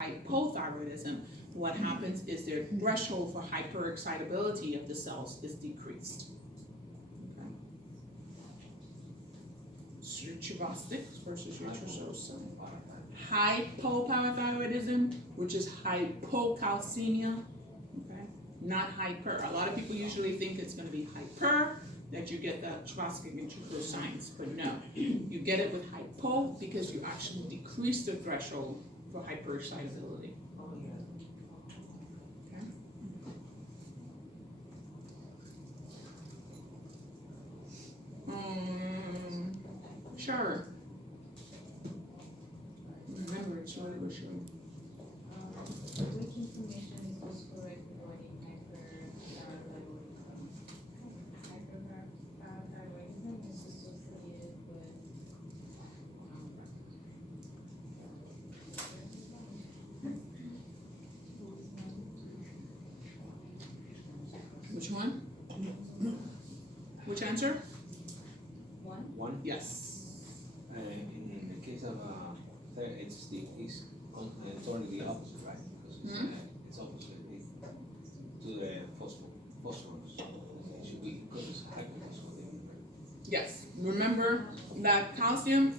hypothyroidism, what happens is their threshold for hyperexcitability of the cells is decreased. Okay. Cirrhotic versus urticaria. Hypoparathyroidism, which is hypocalcemia, okay, not hyper. A lot of people usually think it's going to be hyper, that you get the Trotsky and Triple signs, but no, you get it with hypo because you actually decrease the threshold for hyperexcitability. Okay. Sure. Remember, it's what it was showing. Which information is most correct regarding hyperthyroidism? Hyperthyroidism is associated with Which one? Which answer? One? Yes. In the case of it's totally the opposite, right? Because it's opposite to the phosphorus. It should be because it's hyperphosphatemia. Yes. Remember that calcium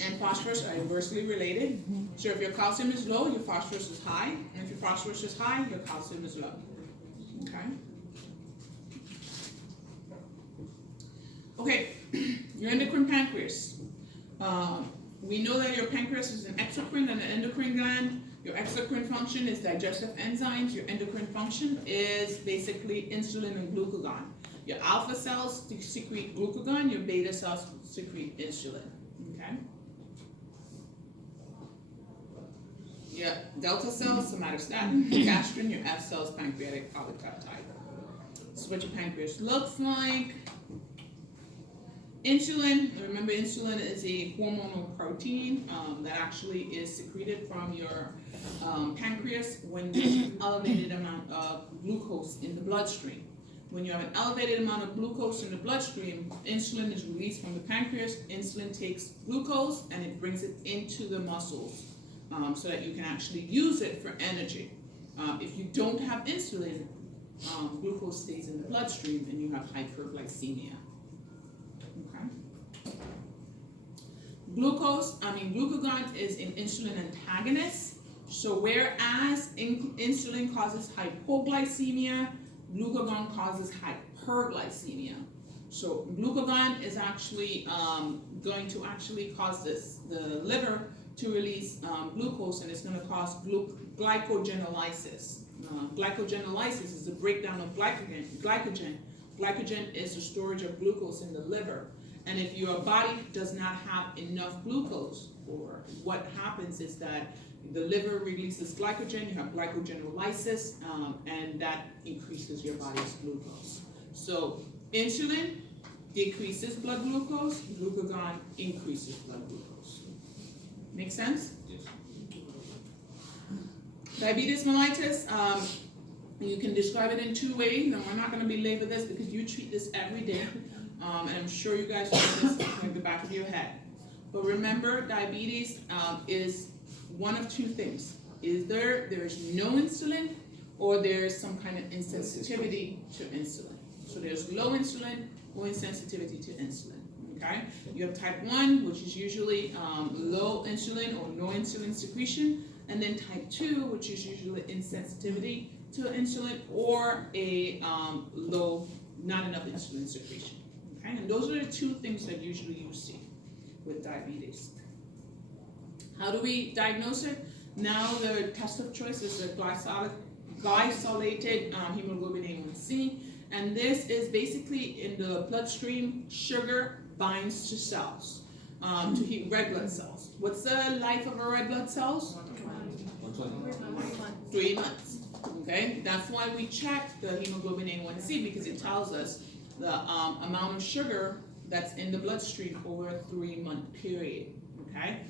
and phosphorus are inversely related. So if your calcium is low, your phosphorus is high. And if your phosphorus is high, your calcium is low. Okay? Okay, your endocrine pancreas. We know that your pancreas is an exocrine and an endocrine gland. Your exocrine function is digestive enzymes. Your endocrine function is basically insulin and glucagon. Your alpha cells secrete glucagon. Your beta cells secrete insulin. Okay. Your delta cells, somatostatin, gastrin. Your F cells, pancreatic polypeptide. This is what your pancreas looks like. Insulin, remember insulin is a hormonal protein that actually is secreted from your pancreas when there's an elevated amount of glucose in the bloodstream. When you have an elevated amount of glucose in the bloodstream, insulin is released from the pancreas. Insulin takes glucose and it brings it into the muscles so that you can actually use it for energy. If you don't have insulin, glucose stays in the bloodstream and you have hyperglycemia. Glucagon is an insulin antagonist. So whereas insulin causes hypoglycemia, glucagon causes hyperglycemia. So glucagon is actually going to actually cause the liver to release glucose, and it's going to cause glycogenolysis. Glycogenolysis is the breakdown of glycogen. Glycogen is the storage of glucose in the liver. And if your body does not have enough glucose, or what happens is that the liver releases glycogen, you have glycogenolysis, and that increases your body's glucose. So insulin decreases blood glucose, glucagon increases blood glucose. Make sense? Yes. Diabetes mellitus, you can describe it in two ways, and we're not going to belabor this because you treat this every day. And I'm sure you guys know this in the back of your head. But remember, diabetes is one of two things. Either there's no insulin or there's some kind of insensitivity to insulin. So there's low insulin or insensitivity to insulin. Okay? You have type 1, which is usually low insulin or no insulin secretion. And then type 2, which is usually insensitivity to insulin or a low, not enough insulin secretion. Okay? And those are the two things that usually you see with diabetes. How do we diagnose it? Now the test of choice is the glycolated hemoglobin A1C, and this is basically in the bloodstream. Sugar binds to cells, to red blood cells. What's the life of a red blood cells? 3 months. Okay, that's why we check the hemoglobin A1C, because it tells us the amount of sugar that's in the bloodstream over a 3-month period. Okay,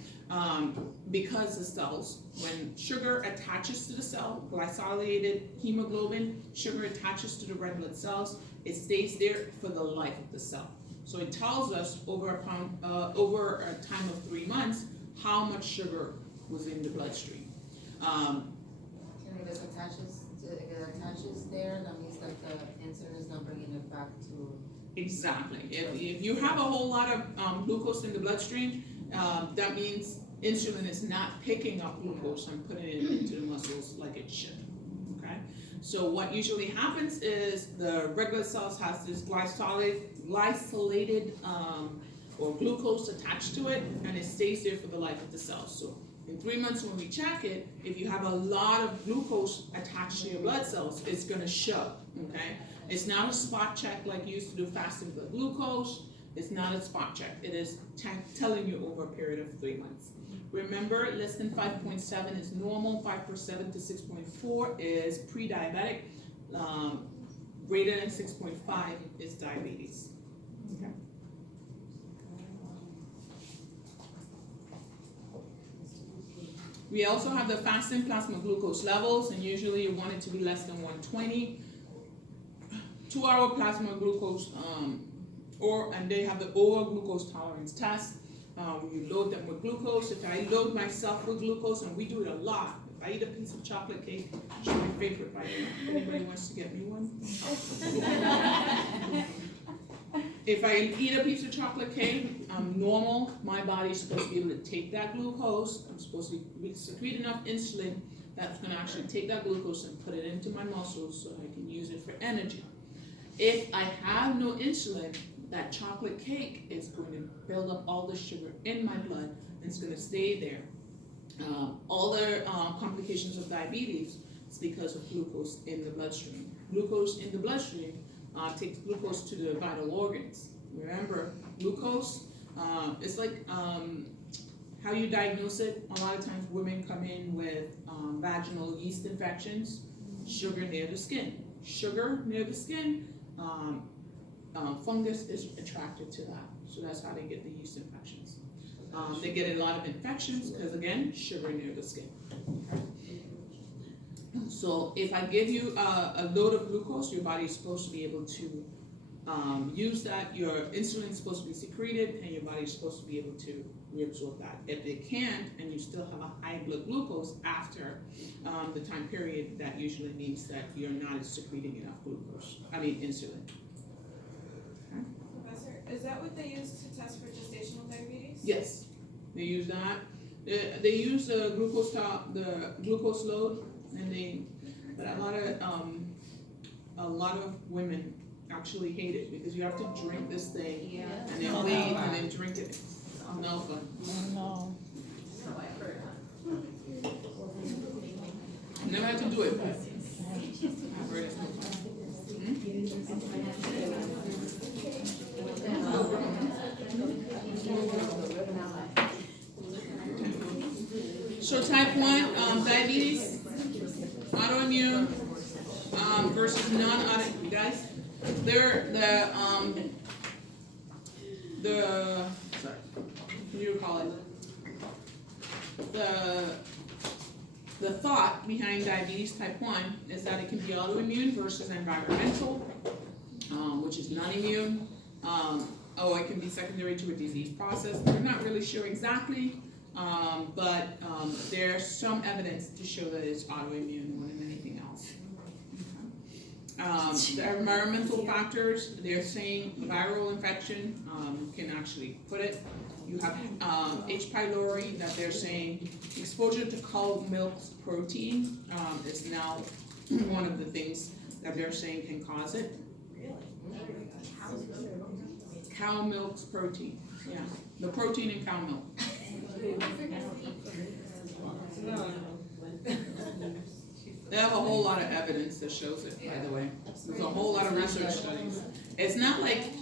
because the cells, when sugar attaches to the cell, glycolated hemoglobin, sugar attaches to the red blood cells, it stays there for the life of the cell. So it tells us over a time of 3 months how much sugar was in the bloodstream. And if it attaches there, that means that the insulin is not bringing it back to. Exactly. If you have a whole lot of glucose in the bloodstream, that means insulin is not picking up glucose and putting it into the muscles like it should. Okay. So what usually happens is the red blood cells has this glycolated or glucose attached to it, and it stays there for the life of the cell. So in 3 months when we check it, if you have a lot of glucose attached to your blood cells, it's gonna show, okay? It's not a spot check like you used to do fasting blood glucose. It's not a spot check. It is telling you over a period of 3 months. Remember, less than 5.7 is normal, 5.7 to 6.4 is pre-diabetic, greater than 6.5 is diabetes. Okay. We also have the fasting plasma glucose levels, and usually you want it to be less than 120. 2-hour plasma glucose, and they have the oral glucose tolerance test. You load them with glucose. If I load myself with glucose, and we do it a lot, if I eat a piece of chocolate cake, which is my favorite, by the way, if anybody wants to get me one. If I eat a piece of chocolate cake, I'm normal. My body's supposed to be able to take that glucose. I'm supposed to secrete enough insulin that's going to actually take that glucose and put it into my muscles so I can use it for energy. If I have no insulin, that chocolate cake is going to build up all the sugar in my blood, and it's going to stay there. All the complications of diabetes is because of glucose in the bloodstream. Glucose in the bloodstream takes glucose to the vital organs. Remember, glucose is like how you diagnose it. A lot of times women come in with vaginal yeast infections, sugar near the skin. Sugar near the skin, fungus is attracted to that. So that's how they get the yeast infections. They get a lot of infections because, again, sugar near the skin. Okay. So if I give you a load of glucose, your body is supposed to be able to use that. Your insulin is supposed to be secreted, and your body is supposed to be able to reabsorb that. If it can't, and you still have a high blood glucose after the time period, that usually means that you're not secreting enough insulin. Okay. Professor, is that what they use to test for gestational diabetes? Yes, they use that. They use the glucose load, and but a lot of women actually hate it because you have to drink this thing and then wait and then drink it. No fun. No. Never had to do it, but I've heard it. So type 1 diabetes, autoimmune versus non-autoimmune. You guys, what do you call it? The thought behind diabetes type 1 is that it can be autoimmune versus environmental, which is non-immune. Or it can be secondary to a disease process. We're not really sure exactly, but there's some evidence to show that it's autoimmune more than anything else. Okay. The environmental factors, they're saying viral infection can actually put it. You have H. pylori that they're saying exposure to cow milk protein is now one of the things that they're saying can cause it. Cow milk protein, yeah, the protein in cow milk. They have a whole lot of evidence that shows it, by the way. There's a whole lot of research studies. It's not like,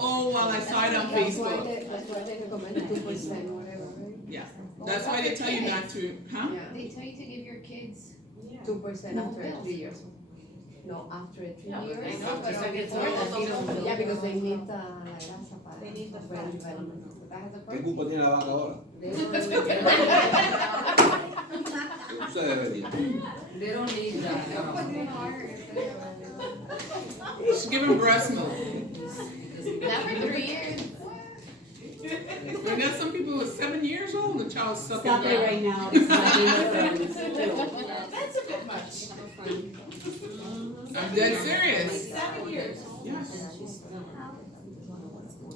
oh, well, I saw it on Facebook. That's why they recommend 2% whatever, right? Yeah, that's why they tell you not to, huh? They tell you to give your kids 2% after 3 years. No, after 3 years. Yeah, because they need la grasa para They need the brain fat. development. That has a ¿Qué protein. culpa tiene la vaca ahora? They don't need Usted debería. They don't need that. Just give them breast milk. Not for 3 years. I got some people who are 7 years old, the child's sucking. Stop it right now. It's not in the That's a bit much. I'm dead serious. 7 years. Yes.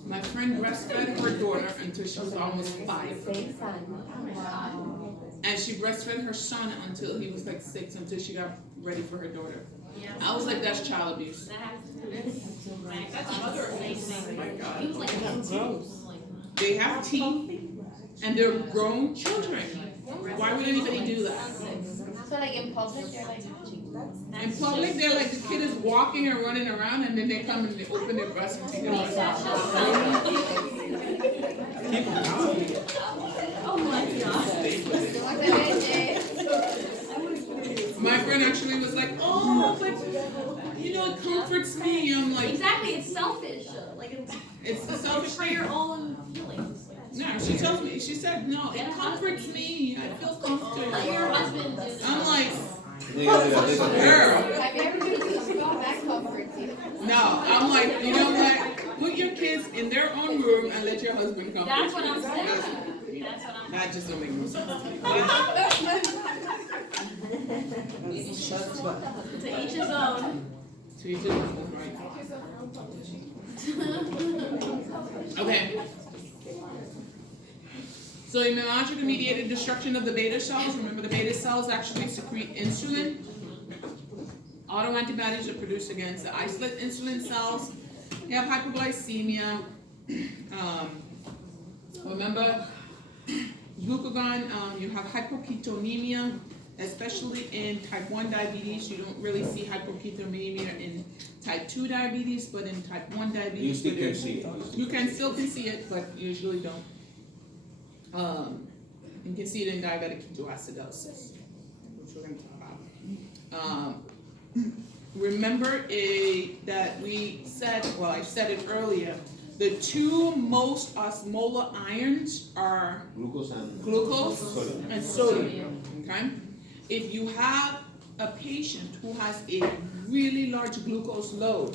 My friend breastfed her daughter until she was almost 5. And she breastfed her son until he was like 6, until she got ready for her daughter. I was like, that's child abuse. That's mother abuse. Oh my God. They have teeth and they're grown children. Why would anybody do that? So like in public, they're like. In public, they're like the kid is walking and running around, and then they come and they open their breast and take their breast out. Oh my God. My friend actually was like, "Oh, but you know, it comforts me." I'm like, Exactly, it's selfish. Like "It's the it's selfish for your own feelings. No, she tells me. She said, "No, it comforts me. I feel comfortable." Let your husband do this. I'm like, Girl. Have you ever been to the school that comforts you? no. I'm like, you know what? Put your kids in their own room and let your husband comfort That's you. what I'm saying. That's what I'm That just don't make no sense to me. To each his own. To each his own, right? Okay. So immunologically mediated destruction of the beta cells. Remember, the beta cells actually secrete insulin. Autoantibodies are produced against the isolate insulin cells. You have hypoglycemia. Remember, glucagon. You have hypoketonemia, especially in type 1 diabetes. You don't really see hypoketonemia in type 2 diabetes, but in type 1 diabetes, You still can see it. you can still see it, but usually don't. You can see it in diabetic ketoacidosis, which we're going to talk about. Remember that we said, well, I said it earlier, the two most osmolar ions are glucose and sodium. Okay? If you have a patient who has a really large glucose load,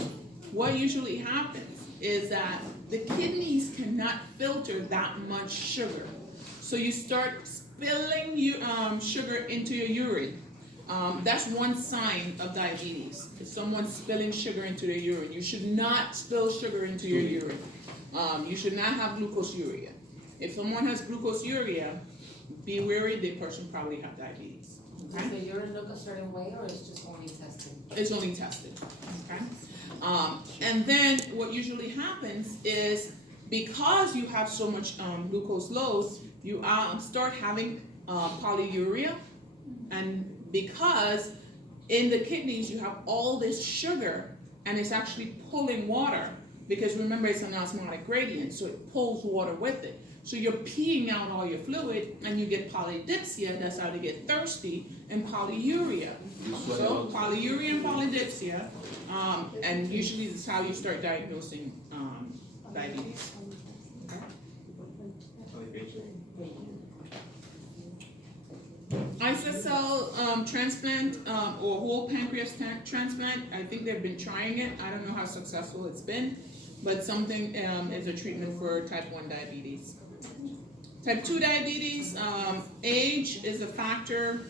what usually happens is that the kidneys cannot filter that much sugar. So you start spilling sugar into your urine. That's one sign of diabetes. If someone's spilling sugar into their urine, you should not spill sugar into your urine. You should not have glucosuria. If someone has glucosuria, be wary, the person probably have diabetes. Okay? Does the urine look a certain way, or it's just only tested? It's only tested. Okay? And then what usually happens is, because you have so much glucose loads, you start having polyuria, and because in the kidneys you have all this sugar and it's actually pulling water, because remember it's an osmotic gradient, so it pulls water with it. So you're peeing out all your fluid and you get polydipsia, that's how they get thirsty, and polyuria. So polyuria and polydipsia, and usually this is how you start diagnosing diabetes. Isocell transplant or whole pancreas transplant, I think they've been trying it. I don't know how successful it's been, but something is a treatment for type 1 diabetes. Type 2 diabetes, age is a factor.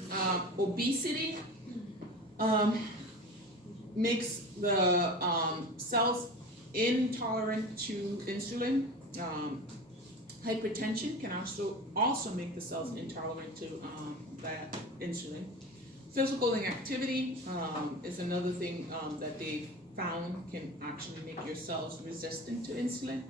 Obesity makes the cells intolerant to insulin. Hypertension can also make the cells intolerant to that insulin. Physical inactivity is another thing that they've found can actually make your cells resistant to insulin.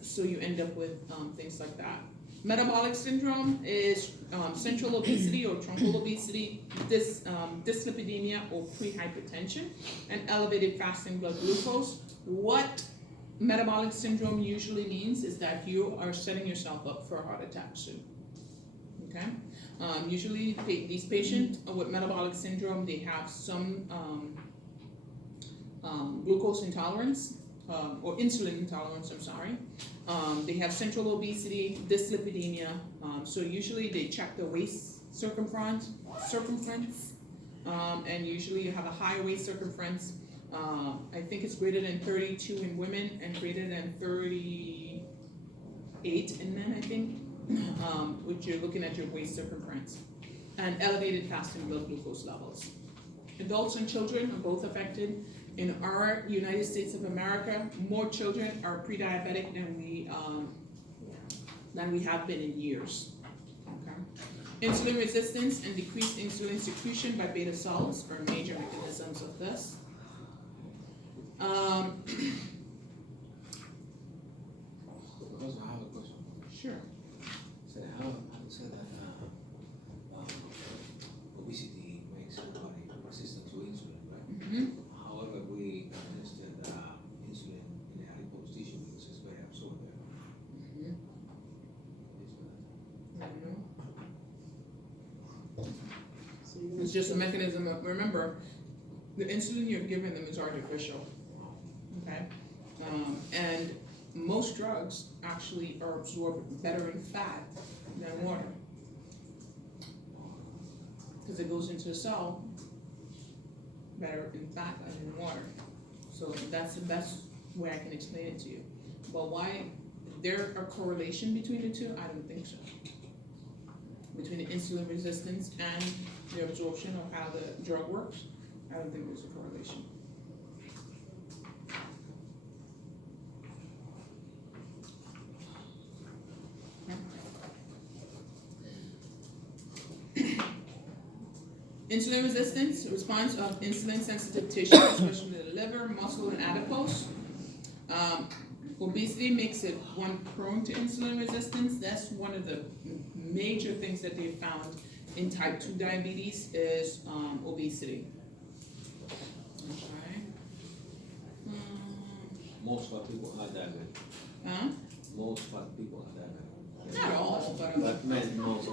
So you end up with things like that. Metabolic syndrome is central obesity or truncal obesity, dyslipidemia or prehypertension, and elevated fasting blood glucose. What metabolic syndrome usually means is that you are setting yourself up for a heart attack soon. Okay? Usually these patients with metabolic syndrome, they have some glucose intolerance or insulin intolerance, I'm sorry. They have central obesity, dyslipidemia, so usually they check the waist circumference, and usually you have a high waist circumference. I think it's greater than 32 in women and greater than 30, 8 in men, I think, which you're looking at your waist circumference, and elevated fasting blood glucose levels. Adults and children are both affected. In our United States of America, more children are pre-diabetic than we have been in years. Okay. Insulin resistance and decreased insulin secretion by beta cells are major mechanisms of this. Because I have a question. Sure. So how you say that obesity makes somebody resistant to insulin, right? Mm-hmm. However, we administer insulin in the adipose tissue because it's very absorbed there. It's just a mechanism of, remember, the insulin you're giving them is artificial, okay? And most drugs actually are absorbed better in fat than water. Because it goes into the cell better in fat than in water. So that's the best way I can explain it to you. But why there a correlation between the two? I don't think so. Between the insulin resistance and the absorption of how the drug works, I don't think there's a correlation. Insulin resistance, response of insulin-sensitive tissue, especially the liver, muscle, and adipose. Obesity makes it one prone to insulin resistance. That's one of the major things that they found in type 2 diabetes is obesity. Okay. Most fat people are diabetic. Huh? Most fat people are diabetic. Not all, but But men, most.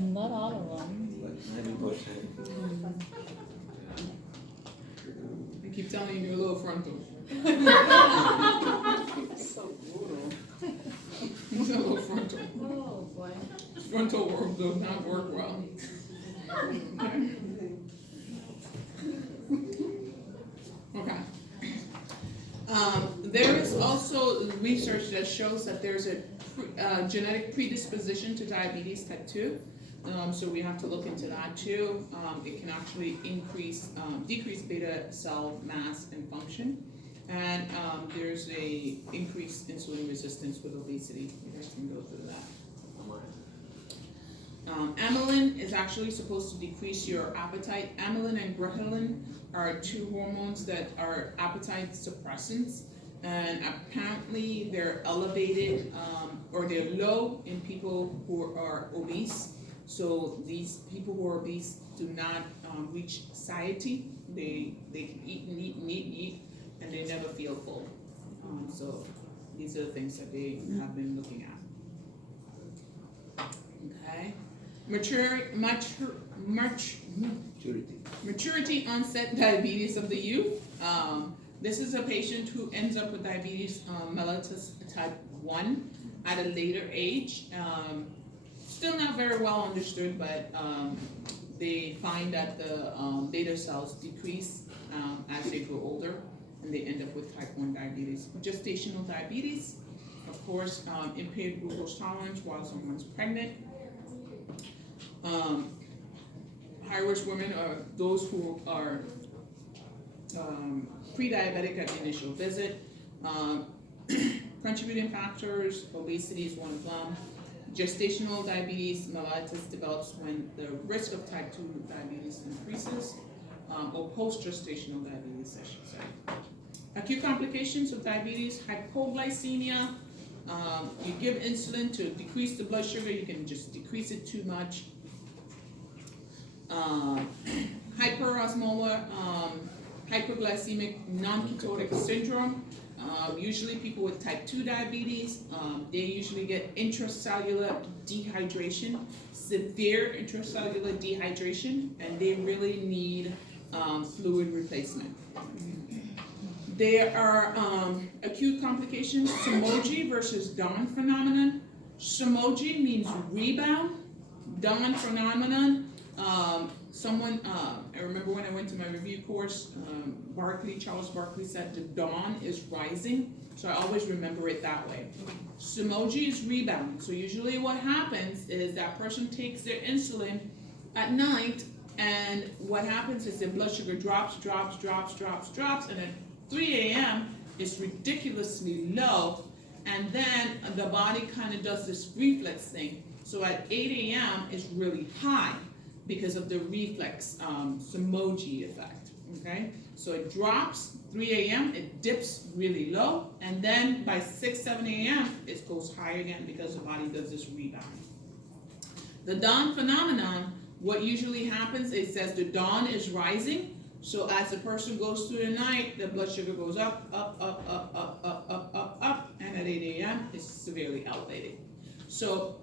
Not all of them. Like 90%. I keep telling you you're a little frontal. So brutal. He's a little frontal. Oh, boy. Frontal work does not work well. Okay. There is also research that shows that there's a genetic predisposition to diabetes type 2. So we have to look into that too. It can actually decrease beta cell mass and function. And there's a increased insulin resistance with obesity. You guys can go through that. Amylin is actually supposed to decrease your appetite. Amylin and ghrelin are two hormones that are appetite suppressants, and apparently they're elevated or they're low in people who are obese. So these people who are obese do not reach satiety. They can eat and eat and eat and eat, and they never feel full. So these are the things that they have been looking at. Okay. Maturity onset diabetes of the youth. This is a patient who ends up with diabetes mellitus type 1 at a later age. Still not very well understood, but they find that the beta cells decrease as they grow older, and they end up with type 1 diabetes. Gestational diabetes, of course, impaired glucose tolerance while someone's pregnant. High-risk women are those who are pre-diabetic at the initial visit. Contributing factors, obesity is one of them. Gestational diabetes mellitus develops when the risk of type 2 diabetes increases, or post-gestational diabetes, I should say. Acute complications of diabetes, hypoglycemia. You give insulin to decrease the blood sugar, you can just decrease it too much. Hyperosmolar, hyperglycemic non-ketotic syndrome. Usually people with type 2 diabetes, they usually get intracellular dehydration, severe intracellular dehydration, and they really need fluid replacement. There are acute complications, Somogy versus Dawn phenomenon. Somogy means rebound. Dawn phenomenon, someone, I remember when I went to my review course, Charles Barkley said the dawn is rising, so I always remember it that way. Sumoji is rebounding, so usually what happens is that person takes their insulin at night, and what happens is their blood sugar drops, and at 3 a.m. it's ridiculously low, and then the body kind of does this reflex thing. So at 8 a.m. it's really high because of the reflex Sumoji effect, okay? So it drops, 3 a.m. it dips really low, and then by 6, 7 a.m. it goes high again because the body does this rebound. The dawn phenomenon, what usually happens, it says the dawn is rising, so as the person goes through the night, the blood sugar goes up, and at 8 a.m. it's severely elevated. So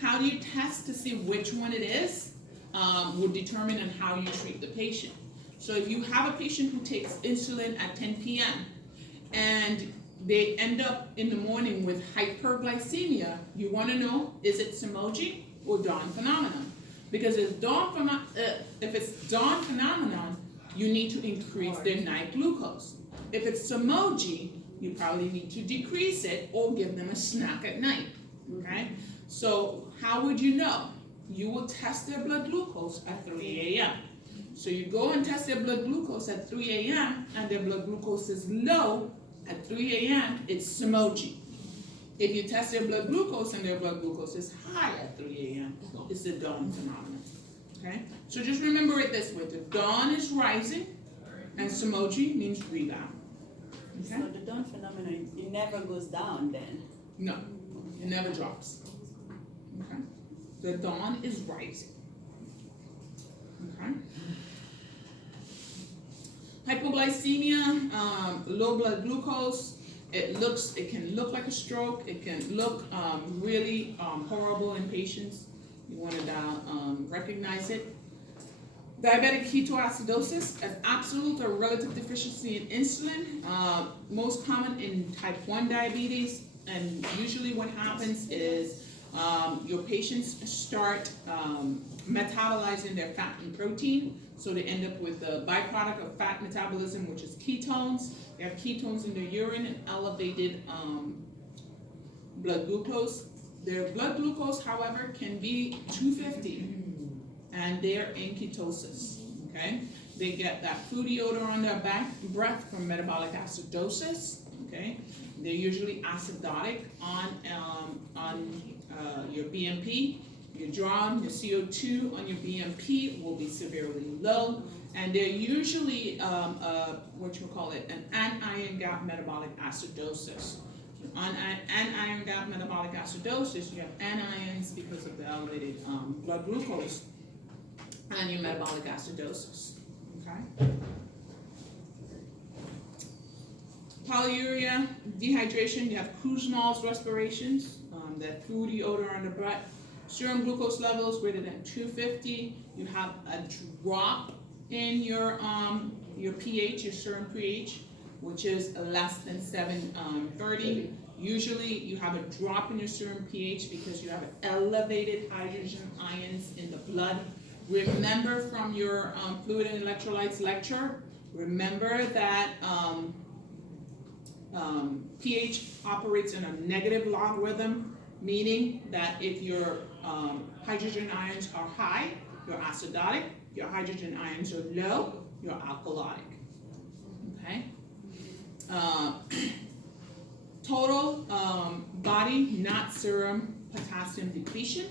how do you test to see which one it is? Will determine on how you treat the patient. So if you have a patient who takes insulin at 10 p.m. and they end up in the morning with hyperglycemia, you want to know, is it Sumoji or dawn phenomenon? Because if it's dawn phenomenon, you need to increase their night glucose. If it's Sumoji, you probably need to decrease it or give them a snack at night, okay? So how would you know? You will test their blood glucose at 3 a.m. So you go and test their blood glucose at 3 a.m. and their blood glucose is low at 3 a.m., it's Sumoji. If you test their blood glucose and their blood glucose is high at 3 a.m., it's the dawn phenomenon, okay? So just remember it this way, the dawn is rising and Sumoji means rebound, okay? So the dawn phenomenon, it never goes down then? No, it never drops, okay? The dawn is rising, okay? Hypoglycemia, low blood glucose, it can look like a stroke, it can look really horrible in patients. You want to recognize it. Diabetic ketoacidosis, an absolute or relative deficiency in insulin, most common in type 1 diabetes, and usually what happens is your patients start metabolizing their fat and protein, so they end up with the byproduct of fat metabolism, which is ketones. They have ketones in their urine and elevated blood glucose. Their blood glucose, however, can be 250, and they're in ketosis, okay? They get that fruity odor on their breath from metabolic acidosis, okay? They're usually acidotic on your BMP. Your drawn, your CO2 on your BMP will be severely low, and they're usually an anion gap metabolic acidosis. On anion gap metabolic acidosis, you have anions because of the elevated blood glucose and your metabolic acidosis, okay? Polyuria, dehydration, you have Kuznets respirations, that fruity odor on the breath. Serum glucose levels greater than 250, you have a drop in your pH, your serum pH, which is less than 730. Usually you have a drop in your serum pH because you have elevated hydrogen ions in the blood. Remember from your fluid and electrolytes lecture, remember that pH operates in a negative logarithm, meaning that if your hydrogen ions are high, you're acidotic. Your hydrogen ions are low, you're alkalotic. Okay? Total body, not serum potassium depletion.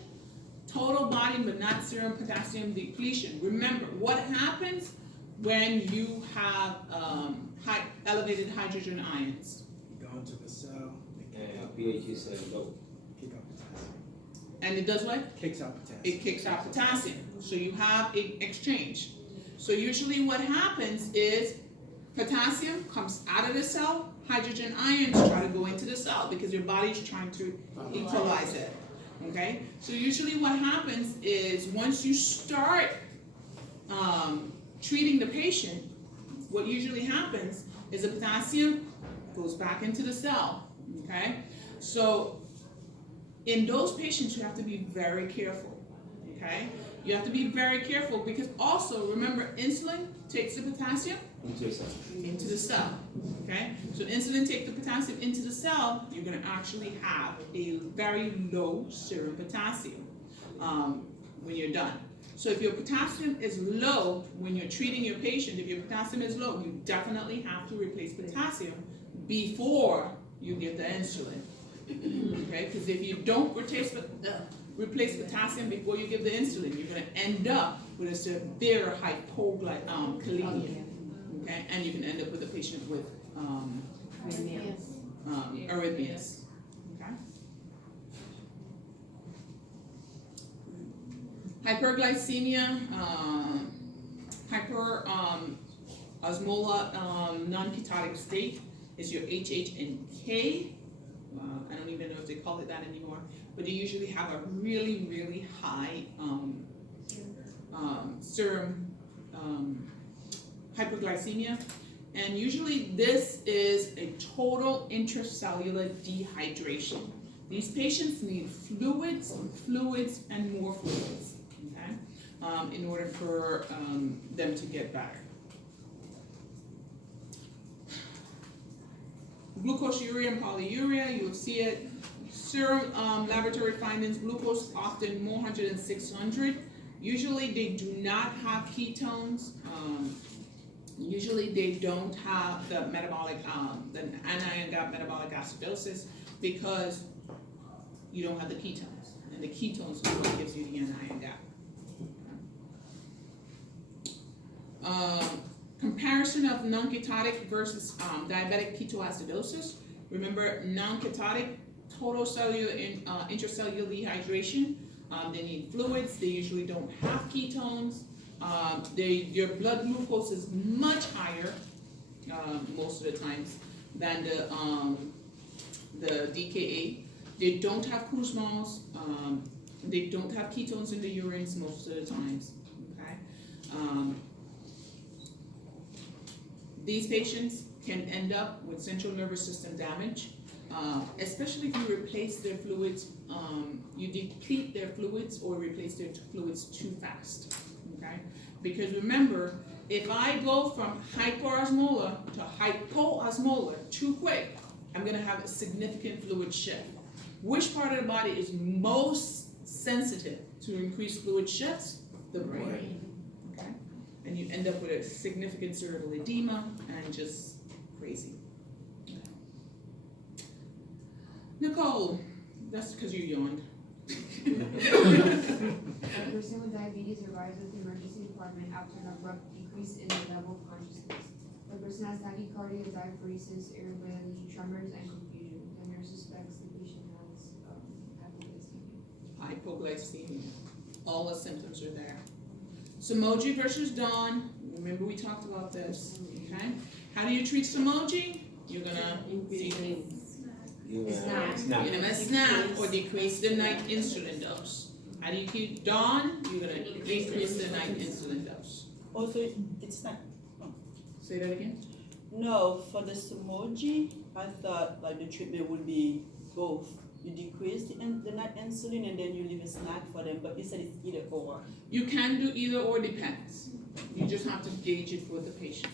Total body, but not serum potassium depletion. Remember, what happens when you have elevated hydrogen ions? Go into the cell. pH is low. Kick out potassium. And it does what? Kicks out potassium. It kicks out potassium. So you have an exchange. So usually what happens is potassium comes out of the cell, hydrogen ions try to go into the cell because your body's trying to equalize it. Okay? So usually what happens is once you start treating the patient, what usually happens is the potassium goes back into the cell. Okay? So in those patients, you have to be very careful. Okay? You have to be very careful because also remember insulin takes the potassium Into the cell. into the cell. Okay? So insulin takes the potassium into the cell, you're gonna actually have a very low serum potassium when you're done. So if your potassium is low when you're treating your patient, if your potassium is low, you definitely have to replace potassium before you give the insulin. Okay? Because if you don't replace potassium before you give the insulin, you're gonna end up with a severe hypoglycemia. Okay? And you can end up with a patient with arrhythmias. Okay? Hyperglycemia, osmolar non-ketotic state is your HH and K. I don't even know if they call it that anymore, but they usually have a really, really high serum hyperglycemia. And usually this is a total intracellular dehydration. These patients need fluids, and more fluids, okay, in order for them to get better. Glucosuria and polyuria, you will see it. Serum laboratory findings, glucose often more 100 than 600. Usually they do not have ketones. Usually they don't have the metabolic, the anion gap metabolic acidosis because you don't have the ketones. And the ketones is what gives you the anion gap. Comparison of non-ketotic versus diabetic ketoacidosis. Remember, non-ketotic, total cellular and intracellular dehydration. They need fluids. They usually don't have ketones. Your blood glucose is much higher most of the times than the DKA. They don't have Kussmaul's. They don't have ketones in the urines most of the times. Okay. These patients can end up with central nervous system damage, especially if you replace their fluids, you deplete their fluids or replace their fluids too fast, okay? Because remember, if I go from hyperosmolar to hypoosmolar too quick, I'm gonna have a significant fluid shift. Which part of the body is most sensitive to increased fluid shifts? The brain. And you end up with a significant cerebral edema and just crazy. Nicole, that's because you yawned. A person with diabetes arrives at the emergency department after an abrupt decrease in the level of consciousness. The person has tachycardia, diaphoresis, irritability, tremors, and confusion. The nurse suspects the patient has hypoglycemia. Hypoglycemia. All the symptoms are there. Somoji versus Dawn. Remember we talked about this, okay? How do you treat Somoji? You're gonna Give give them a snack or decrease the night insulin dose. How do you keep Dawn? You're gonna increase the night insulin dose. Also, it's not, Say that again? no, for the Somoji, I thought like the treatment would be both. You decrease the night insulin and then you leave a snack for them, but you said it's either or. You can do either or, depends. You just have to gauge it for the patient.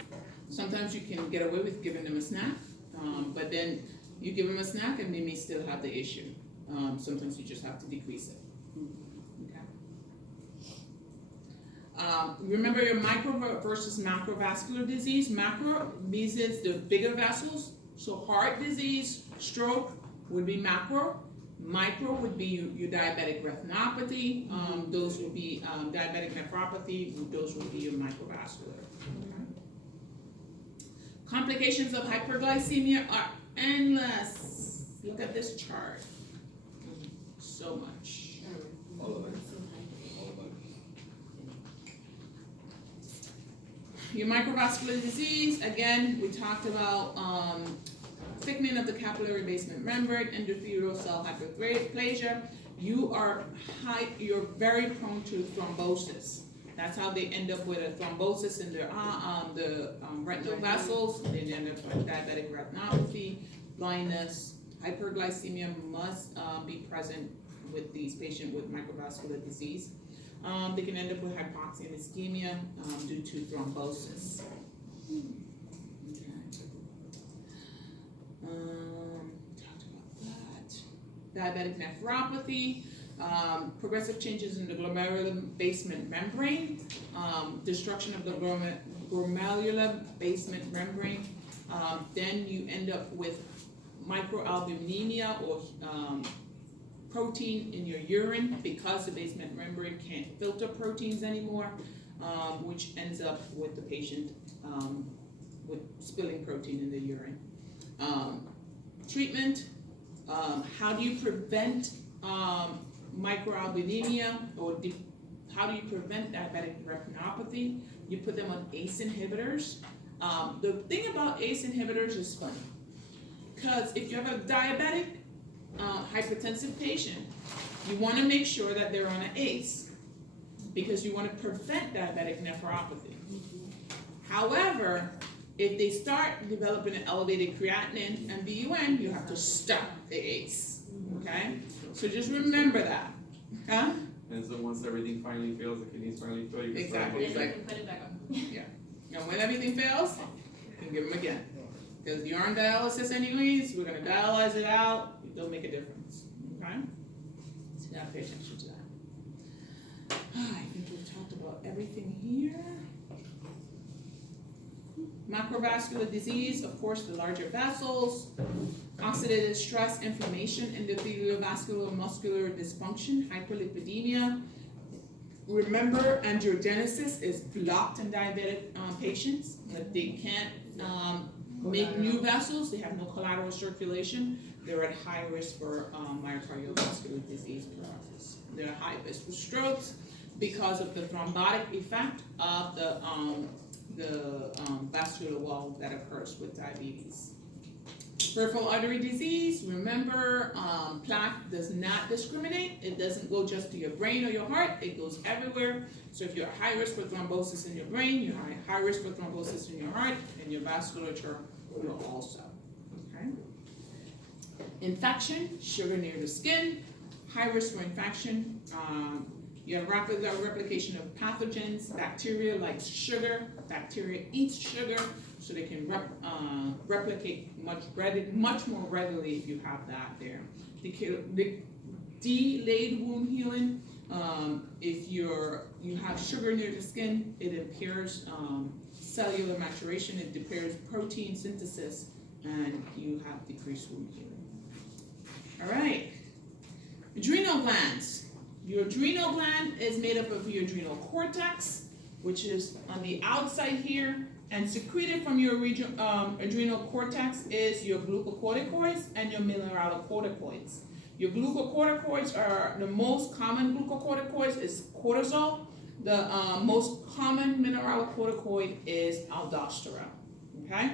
Sometimes you can get away with giving them a snack, but then you give them a snack and they may still have the issue. Sometimes you just have to decrease it. Okay. Remember your micro versus macrovascular disease. Macro means the bigger vessels, so heart disease, stroke would be macro. Micro would be your diabetic retinopathy. Those would be diabetic nephropathy. Those would be your microvascular. Complications of hyperglycemia are endless. Look at this chart. So much. All of it. Your microvascular disease, again, we talked about thickening of the capillary basement membrane, endothelial cell hyperplasia. You're very prone to thrombosis. That's how they end up with a thrombosis in their retinal vessels. They end up with diabetic retinopathy, blindness. Hyperglycemia must be present with these patients with microvascular disease. they can end up with hypoxia and ischemia due to thrombosis. Okay. Talked about that. Diabetic nephropathy, progressive changes in the glomerular basement membrane, destruction of the glomerular basement membrane. Then you end up with microalbuminemia or protein in your urine because the basement membrane can't filter proteins anymore, which ends up with the patient with spilling protein in the urine. Treatment, how do you prevent microalbuminemia or how do you prevent diabetic retinopathy? You put them on ACE inhibitors. The thing about ACE inhibitors is funny, because if you have a diabetic hypertensive patient, you want to make sure that they're on an ACE because you want to prevent diabetic nephropathy. However, if they start developing an elevated creatinine and BUN, you have to stop the ACE. Okay? So just remember that. Huh? And so once everything finally fails, the kidneys finally fail, you can start Exactly. And looking. you can put it back on. And when everything fails, you can give them again. Because you're on dialysis anyways, we're going to dialyze it out, it don't make a difference. Okay? So you gotta pay attention to that. I think we've talked about everything here. Macrovascular disease, of course, the larger vessels. Oxidative stress, inflammation, endothelial vascular muscular dysfunction, hyperlipidemia. Remember, angiogenesis is blocked in diabetic patients. That they can't make new vessels. They have no collateral circulation. They're at high risk for myocardial vascular disease process. They're at high risk for strokes because of the thrombotic effect of the vascular wall that occurs with diabetes. Peripheral artery disease, remember, plaque does not discriminate. It doesn't go just to your brain or your heart, it goes everywhere. So if you're at high risk for thrombosis in your brain, you're at high risk for thrombosis in your heart, and your vasculature will also. Okay? Infection, sugar near the skin, high risk for infection. You have rapid replication of pathogens. Bacteria like sugar. Bacteria eats sugar, so they can replicate much more readily if you have that there. Delayed wound healing. If you have sugar near the skin, it impairs cellular maturation. It impairs protein synthesis, and you have decreased wound healing. All right. Adrenal glands. Your adrenal gland is made up of your adrenal cortex, which is on the outside here, and secreted from your adrenal cortex is your glucocorticoids and your mineralocorticoids. Your glucocorticoids are the most common glucocorticoids is cortisol. The most common mineralocorticoid is aldosterone. Okay?